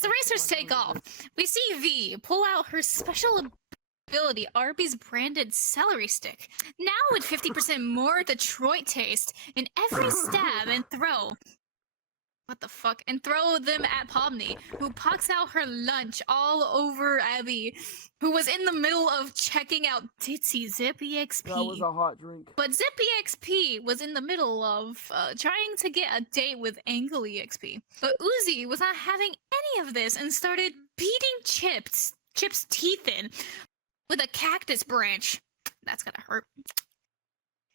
As the racers take off, we see V pull out her special ability, Arbys branded celery stick. Now with 50% more Detroit taste in every stab and throw. What the fuck? And throw them at Pomni, who pucks out her lunch all over Abby, who was in the middle of checking out Ditzy ZipEXP. That was a hot drink. But ZipEXP was in the middle of trying to get a date with AngleEXP. But Uzi was not having any of this and started beating Chip's teeth in with a cactus branch. That's gonna hurt.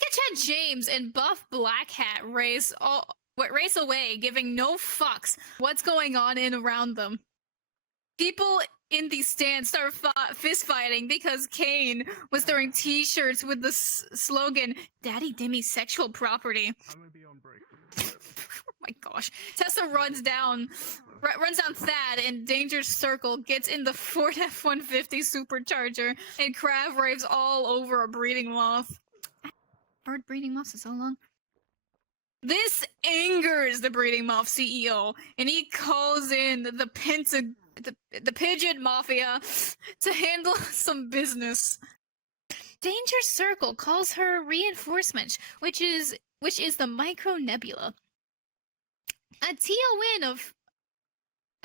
Kitchat James and Buff Black Hat race away, giving no fucks what's going on in around them. People in the stands start fist fighting because Kane was throwing t-shirts with the slogan "Daddy Demi's sexual property." I'm gonna be on break. Oh my gosh. Tessa runs down Thad and Danger Circle, gets in the Ford F-150 supercharger, and Crab raves all over a breeding moth. Bird breeding moths for so long. This angers the breeding moth CEO, and he calls in the pigeon mafia to handle some business. Danger Circle calls her reinforcement, which is the Micro Nebula. A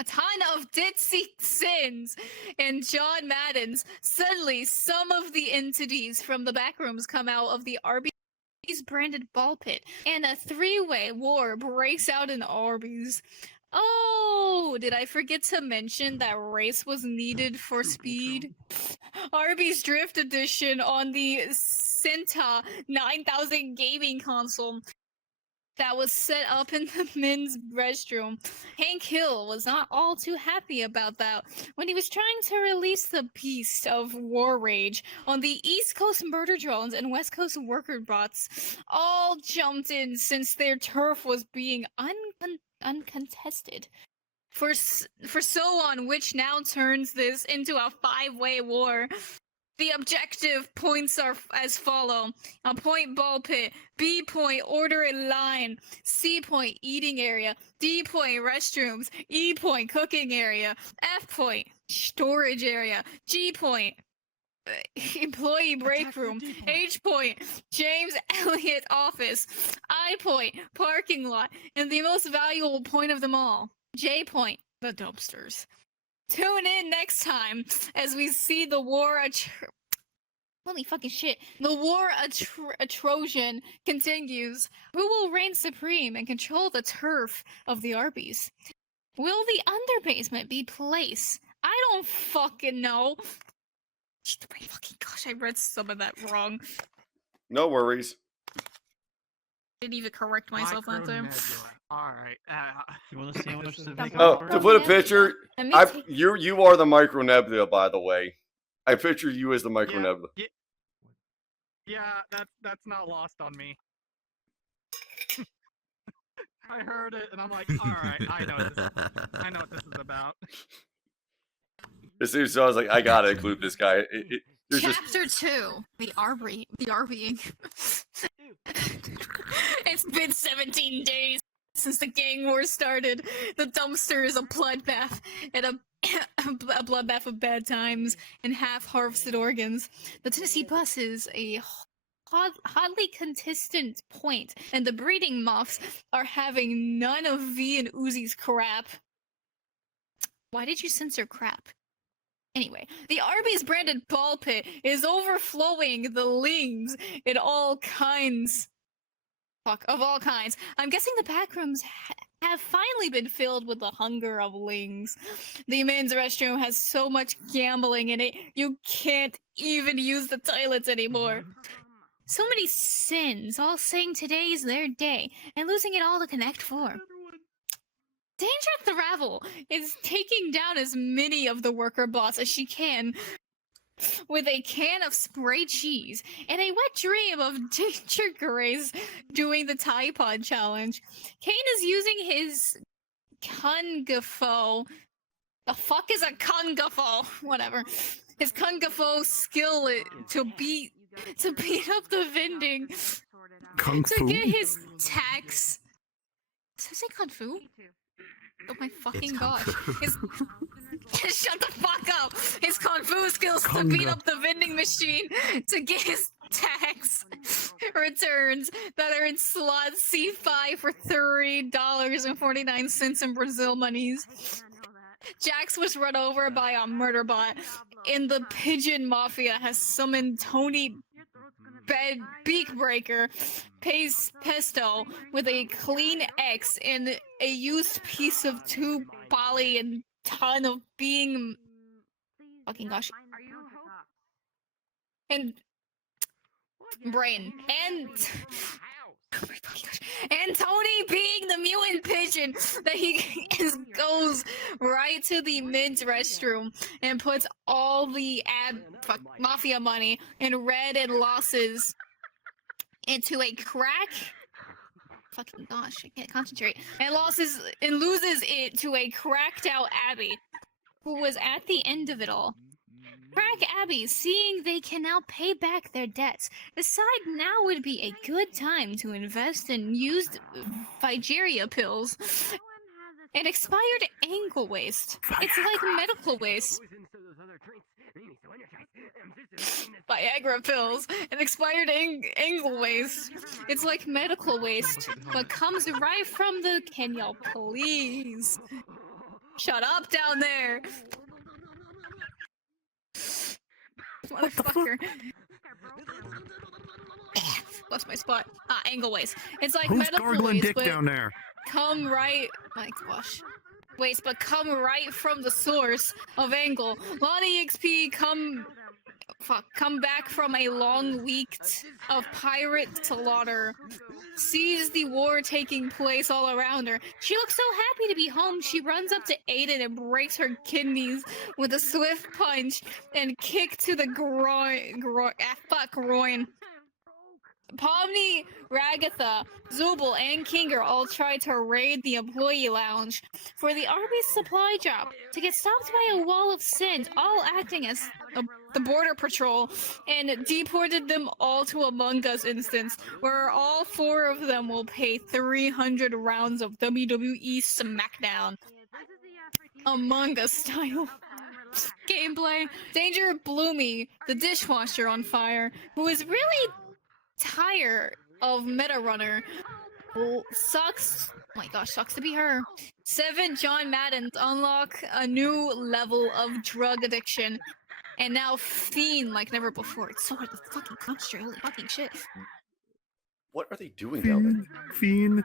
ton of ditzy sins and John Madden's. Suddenly, some of the entities from the backrooms come out of the Arbys branded ball pit, and a three-way war breaks out in Arbys. Oh, did I forget to mention that race was needed for speed? Arbys Drift Edition on the Cinta 9000 gaming console that was set up in the men's restroom. Hank Hill was not all too happy about that when he was trying to release the beast of war rage on the East Coast murder drones and West Coast worker bots. All jumped in since their turf was being uncontested. For so on, which now turns this into a five-way war. The objective points are as follow. A point ball pit, B point order in line, C point eating area, D point restrooms, E point cooking area, F point storage area, G point employee break room, H point James Elliott office, I point parking lot, and the most valuable point of them all, J point the dumpsters. Tune in next time as we see the war holy fucking shit. The war Trojan continues. Who will reign supreme and control the turf of the Arbys? Will the underbasement be place? I don't fucking know. Fucking gosh, I read some of that wrong. No worries. Didn't even correct myself that time. Alright, You want to see how much the Oh, to put a picture, you are the Micro Nebula, by the way. I picture you as the Micro Nebula. Yeah, that's not lost on me. I heard it, and I'm like, alright, I know what this is about. As soon as I was like, I gotta include this guy. Chapter 2, the Arbying. It's been 17 days since the gang war started. The dumpster is a bloodbath, and a bloodbath of bad times and half-harvested organs. The Tennessee bus is a hotly contestant point, and the breeding moths are having none of V and Uzi's crap. Why did you censor crap? Anyway, the Arbys branded ball pit is overflowing the lings in all kinds. Of all kinds. I'm guessing the backrooms have finally been filled with the hunger of lings. The men's restroom has so much gambling in it, you can't even use the toilets anymore. So many sins, all saying today's their day, and losing it all to Connect 4. Danger Thravel is taking down as many of the worker bots as she can with a can of spray cheese and a wet dream of Danger Grace doing the Tide Pod challenge. Kane is using his Kungafo. The fuck is a Kungafo? Whatever. His Kungafo skill to beat up the vending. Kung to Fu? get his tax. Does it say Kung Fu? Oh my fucking gosh. His... Shut the fuck up! His Kung Fu skills to beat up the vending machine to get his tax returns that are in slot C5 for $3.49 in Brazil monies. Jax was run over by a murder bot, and the Pigeon Mafia has summoned Tony Beakbreaker Pesto with a clean X and a used piece of tube poly and ton of being fucking gosh and brain and oh my fucking gosh. And Tony being the mutant pigeon that he goes right to the men's restroom and puts all the mafia money in red and losses into a crack. Fucking gosh, I can't concentrate. And loses it to a cracked out Abby, who was at the end of it all. Crack Abby, seeing they can now pay back their debts, decide now would be a good time to invest in used Vigeria pills and expired ankle waste. It's like medical waste. Viagra pills and expired ankle waste. It's like medical waste, but comes right from the... Can y'all please shut up down there? Motherfucker. Lost my spot. Angle waste. It's like medical waste, but down there? Come right... My gosh. Waste, but come right from the source of angle. Lonnie XP come back from a long week of pirate slaughter. Sees the war taking place all around her. She looks so happy to be home. She runs up to Aiden and breaks her kidneys with a swift punch and kick to the groin. Pomni, Ragatha, Zubel, and Kinger all tried to raid the employee lounge for the Arbys supply drop to get stopped by a wall of scent, all acting as the border patrol, and deported them all to Among Us instance, where all 4 of them will pay 300 rounds of WWE SmackDown. Among Us style. Gameplay. Danger Bloomy, the dishwasher on fire, who is really tired of Meta Runner. Sucks. Oh my gosh, sucks to be her. 7 John Maddens unlock a new level of drug addiction. And now fiend like never before. It's so hard to fucking concentrate. Holy fucking shit. What are they doing down there? Fiend.